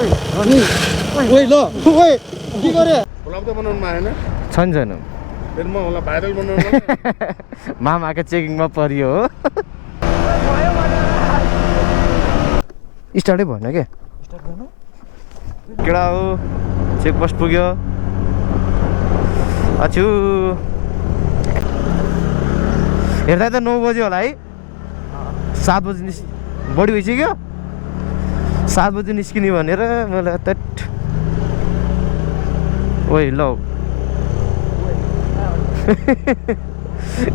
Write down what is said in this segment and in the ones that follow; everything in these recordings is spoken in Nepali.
ओइ ल ओइ के गरे ब्लग त बनाउनु आएन छैन छैन फेरि म होला भाइरल बनाउनु मामाको चेकिङमा परियो हो स्टार्टै भएन के केडा हो चेकपोस्ट पुग्यो अछु हेर्दा त 9 बज्यो होला है 7 बजी बढी भइसक्यो 7 बजी निस्किने भनेर मलाई त ओइ ल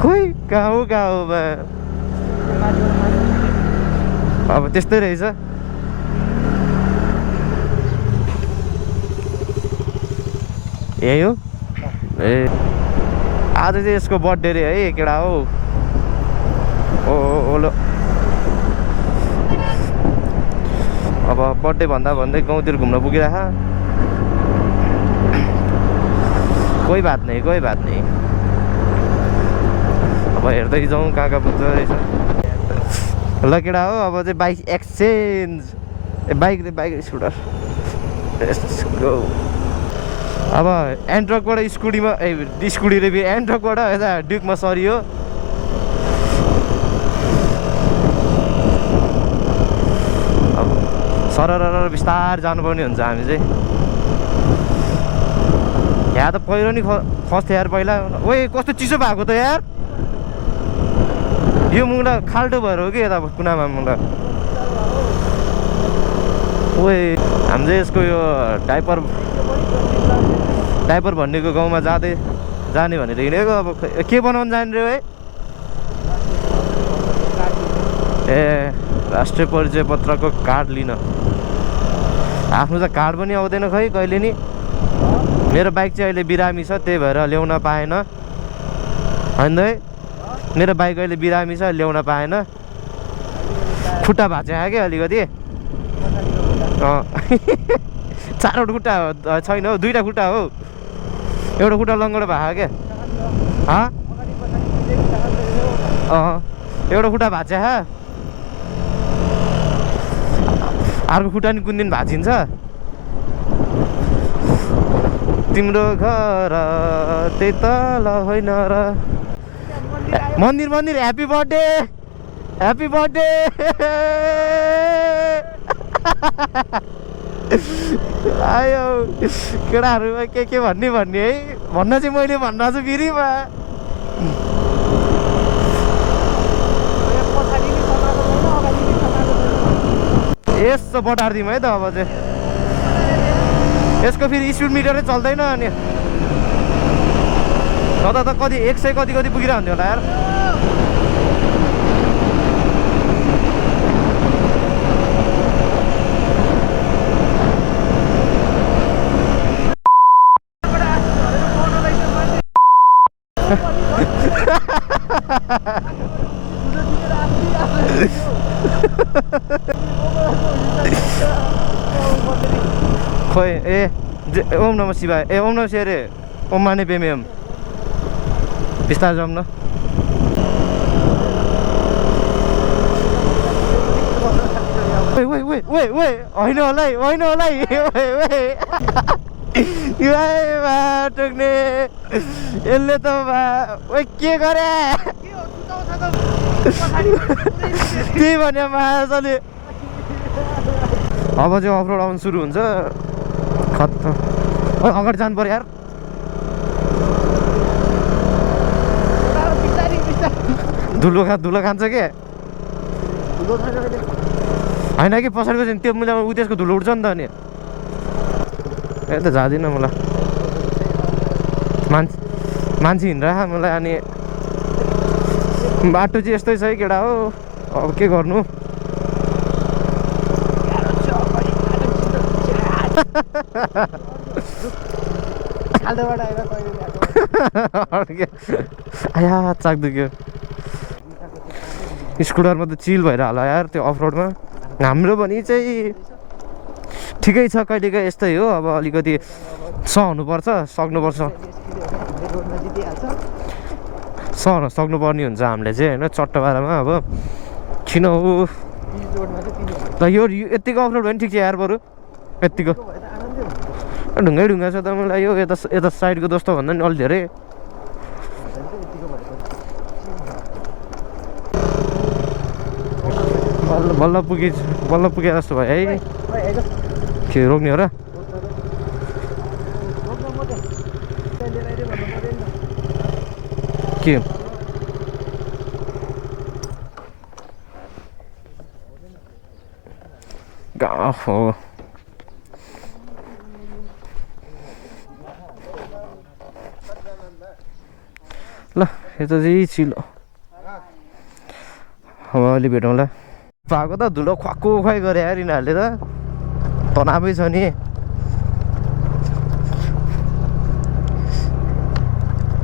खोइ कहाँ हो अब त्यस्तै रहेछ यही हो ए आज चाहिँ यसको बर्थडे रे है केडा हो ओलो अब बर्थडे भन्दा भन्दै गाउँतिर घुम्न पुगिरह कोही बात नहीं अब हेर्दै जाउँ कहाँ पुग्छ रहेछ ल केडा हो अब चाहिँ बाइक एक्सचेन्ज बाइक स्कुटर अब एन्ट्रकबाट स्कुटीमा स्कुटी रे एन्ट्रकबाट यता ड्युकमा सरियो अब सरर बिस्तार जानुपर्ने हुन्छ हामी चाहिँ यहाँ त पहिरो नि खस्थ्यो यार पहिला ओए कस्तो चिसो भएको त यार यो मुला खाल्टो भएर हो कि यता कुनामा मुला ओए हामी चाहिँ यसको यो डाइपर भन्नेको गाउँमा जाने भनेर हिँडेको अब के बनाउनु जाने रे है ए राष्ट्रिय परिचय पत्रको कार्ड लिन आफ्नो त कार्ड पनि आउँदैन खै कहिले नि मेरो बाइक चाहिँ अहिले बिरामी छ त्यही भएर ल्याउन पाएन होइन है मेरो बाइक अहिले बिरामी छ ल्याउन पाएन खुट्टा भाँच्यो क्या अलिकति चारवटा खुट्टा छैन हौ 2टा खुट्टा हो एउटा खुट्टा लङ्गडो भएको क्या एउटा खुट्टा भाँच्यो अर्को खुट्टा नि कुन दिन भाँचिन्छ तिम्रो घर त्यही तल होइन र मन्दिर ह्याप्पी बर्थडे आयो केटाहरूमा के भन्ने है भन्न चाहिँ मैले भन्न छु फेरिमा यसो बटारिदिउँ है त अब चाहिँ यसको फेरि स्पिड मिटरै चल्दैन अनि नत्र त कति 100 कति पुगिरहन्थ्यो होला यार खोइ ए ओम नमः शिवाय ओम नमः शिवाय रे ओम माने बेमे ओम बिस्तार जाऊँ न होइन होला टुक्ने यसले त के गरे त्यही भने माछाले अब चाहिँ अफरोड आउनु सुरु हुन्छ खत्तम अगाडि जानु पर्यो यार धुलो खान्छ के होइन कि पछाडिको चाहिँ त्यो मिलामा उ त्यसको धुलो उठ्छ नि त अनि ए त जाँदिनँ मलाई मान्छे हिँड्छ मलाई अनि बाटो चाहिँ यस्तै छ है केटा हो अब के गर्नु आया चाक दुख्यो स्कुटरमा त चिल भएर होला यार त्यो अफरोडमा हाम्रो पनि चाहिँ ठिकै छ कहिलेकाहीँ यस्तै हो अब अलिकति सक्नुपर्छ सक्नुपर्ने हुन्छ हामीले चाहिँ होइन चट्टबारामा अब किन हो ल यो यतिको अफरोड भने ठिक छ यार बरु यतिको ढुङ्गै ढुङ्गा छ त मलाई यो यता साइडको जस्तो भन्दा नि अलि धेरै बल्ल पुगे जस्तो भयो है के रोक्ने हो र के गाउँ हो ल यता चाहिँ चिलो अब अलि भेटौँला भएको त धुलो खुवाको खुवाइ गरे यार यिनीहरूले त तनावै छ नि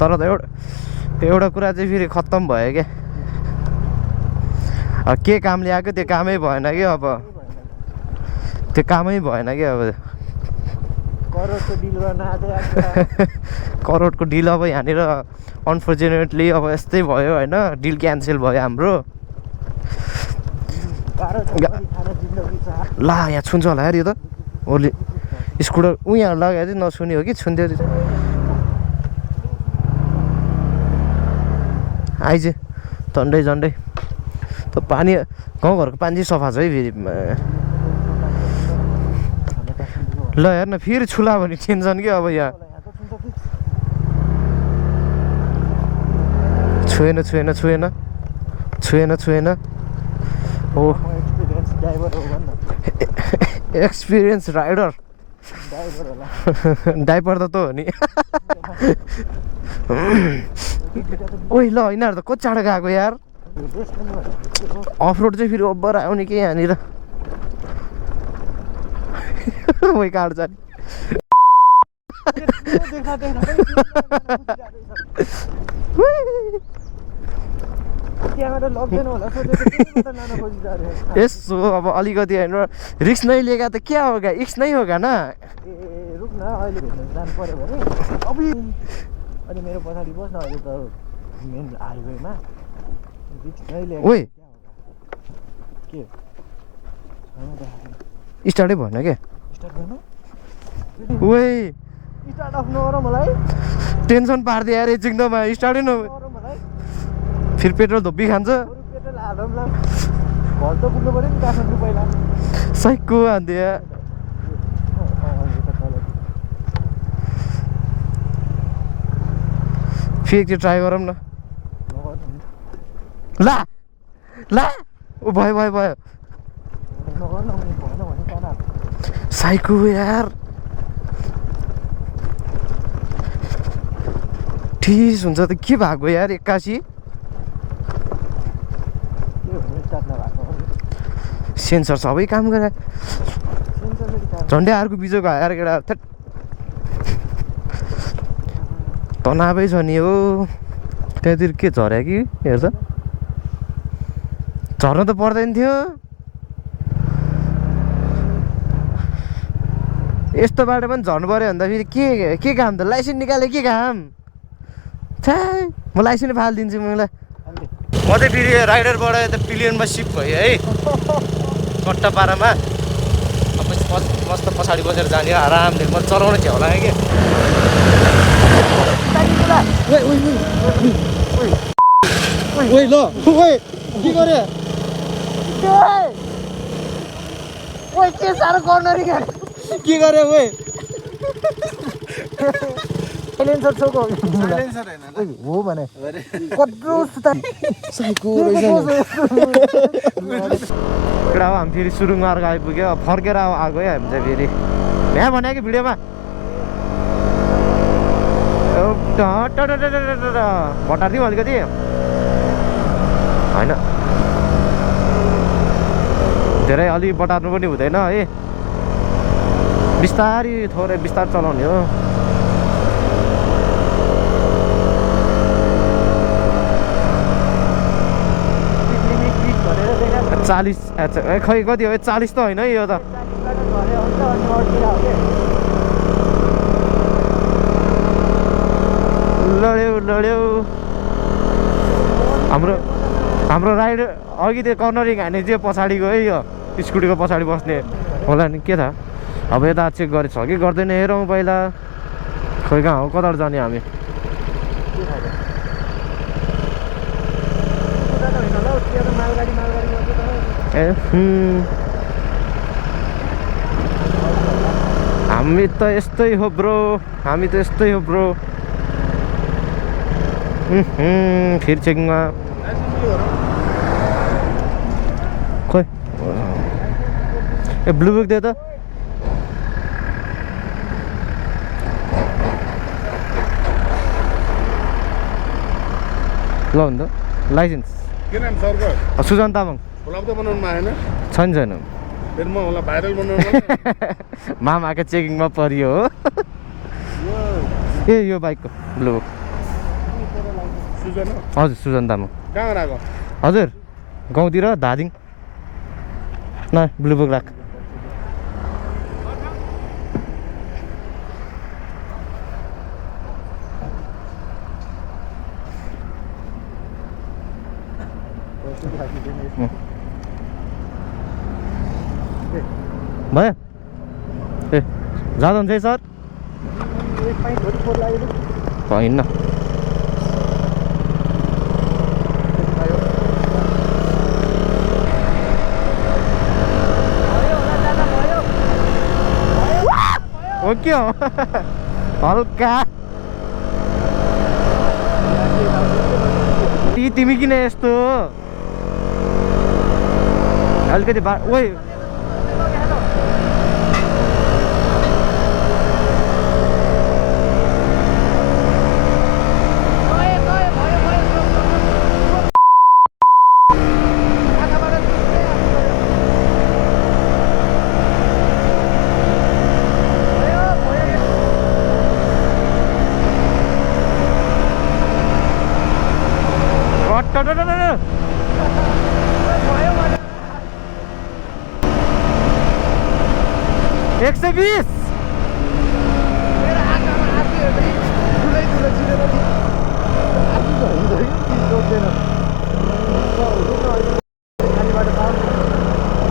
तर त एउटा कुरा चाहिँ फेरि खत्तम भयो क्या के काम ल्याएको त्यो कामै भएन कि अब त्यो कामै भएन कि अब करोडको डिल अब यहाँनिर अनफर्चुनेटली अब यस्तै भयो होइन डिल क्यान्सल भयो हाम्रो ला यहाँ छुन्छ होला यार यो त ओली स्कुटर यहाँ लगाएर चाहिँ नछुने हो कि छुन्थ्यो आइज झन्डै त पानी गाउँघरको पानी चाहिँ सफा छ है फेरि ल हेर्न फेरि छुला भने टेन्सन कि अब यहाँ छुएन हो एक्सपिरियन्स राइडर ड्राइभर त हो नि ओइ ल यिनीहरू त कति चाँडो गएको यार अफ रोड चाहिँ फेरि ओभर आउने कि यहाँनिर ओइ काट्छ नि यसो अब अलिकति होइन रिक्स नै लिएका त क्या होगा रिक्स नै होगा ना रुक न अहिले भेट्न जानु पर्यो भने अनि मेरो पछाडि बस् न अहिले त मेन हाइवेमा ओइ के स्टार्टै भएन क्या स्टार्ट गर्नु ओइ स्टार्ट अफ नगर मलाई टेन्सन पारिदियो यार एकछिन त स्टार्टै न फेरि पेट्रोल धोपी खान्छ पेट्रोल हालौँला घर त पुग्नु पऱ्यो नि काठमाडौँ पहिला साइको हान्दियो फेरि त्यो ट्राई गरौँ न ला ओ भयो साइको यार ठिस हुन्छ त के भएको यार एक्कासी सेन्सर सबै काम गरे झन्डै अर्को बिजोको आएर केटा तनावै छ नि हो त्यहाँतिर के झर्यो कि हेर्छ झर्न त पर्दैन थियो यस्तो बाटो पनि झर्नु पऱ्यो भन्दा फेरि के काम त लाइसेन्स निकाले के काम छ्या म लाइसेन्स फालिदिन्छु मलाई म चाहिँ फेरि राइडरबाट यता पिलियनमा सिफ्ट भयो है कट्टा पारामा अब मस्त पछाडि बसेर जाने आरामले म चलाउन थियो होला कि ओइ ल ओइ के गरे ओइ के साह्रो कर्नरी के गरे ओइ साइलेन्सर छोको साइलेन्सर हैन हो भने कत्रो सुता साइको केटा हो हामी फेरि सुरुङ अर्को आइपुग्यो फर्केर आएको है हामी चाहिँ फेरि यहाँ भने कि भिडियोमा भटारिदिउँ अलिकति होइन धेरै अलि बटार्नु पनि हुँदैन है बिस्तारै थोरै बिस्तार चलाउने हो 40 खै कति हो 40 त होइन है यो त लड्यो हाम्रो राइडर अघि त्यो कर्नरिङ हाने चाहिँ पछाडिको है यो स्कुटीको पछाडि बस्ने होला नि के थाहा अब यता चेक गरेछ कि गर्दैन हेरौँ पहिला खोइ कहाँ हो कताबाट जाने हामी के थाहा छ कुरा त होइन होला हौ त्यो त मालगाडी गर्छ त ए हामी त यस्तै हो ब्रो हामी त यस्तै हो ब्रो फेरि चेकिङमा खोइ ए ब्लु बुक दे त ल हुन्छ लाइसेन्स के नाम सरको सुजन तामाङ उपलब्ध बनाउनुमा आएन छैन छैन फेरि म होला भाइरल बनाउनु मामाको चेकिङमा परियो हो ए यो बाइकको ब्लु बुक सुजन हो हजुर सुजन तामाङ कहाँ आएको हजुर गाउँतिर धादिङ न ब्लु बुक राख भयो ए जाँदा हुन्छ है सर होइन हो के हो हल्का तिमी किन यस्तो अलिकति ओइ एक सय 20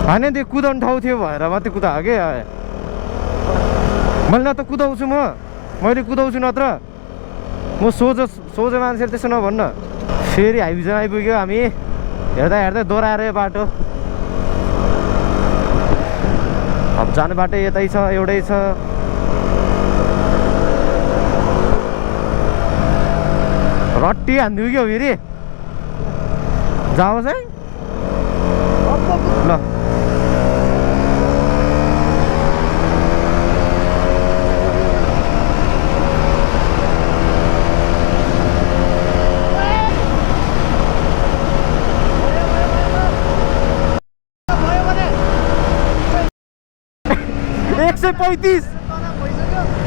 होइन त्यो कुदाउने ठाउँ थियो भएर मात्रै कुदाएको के मैले न त कुदाउँछु मैले कुदाउँछु नत्र म सोझो मान्छेले त्यसो नभन्न फेरि हाइवेमा आइपुग्यो हामी हेर्दा हेर्दै दोहोऱ्याएर यो बाटो अब जाने बाटो यतै छ एउटै छ रट्टी हान्दियो क्या फेरि जाओस् है ल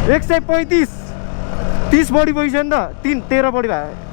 एक सय 35 30 बढी भइसक्यो नि त 13 बढी भयो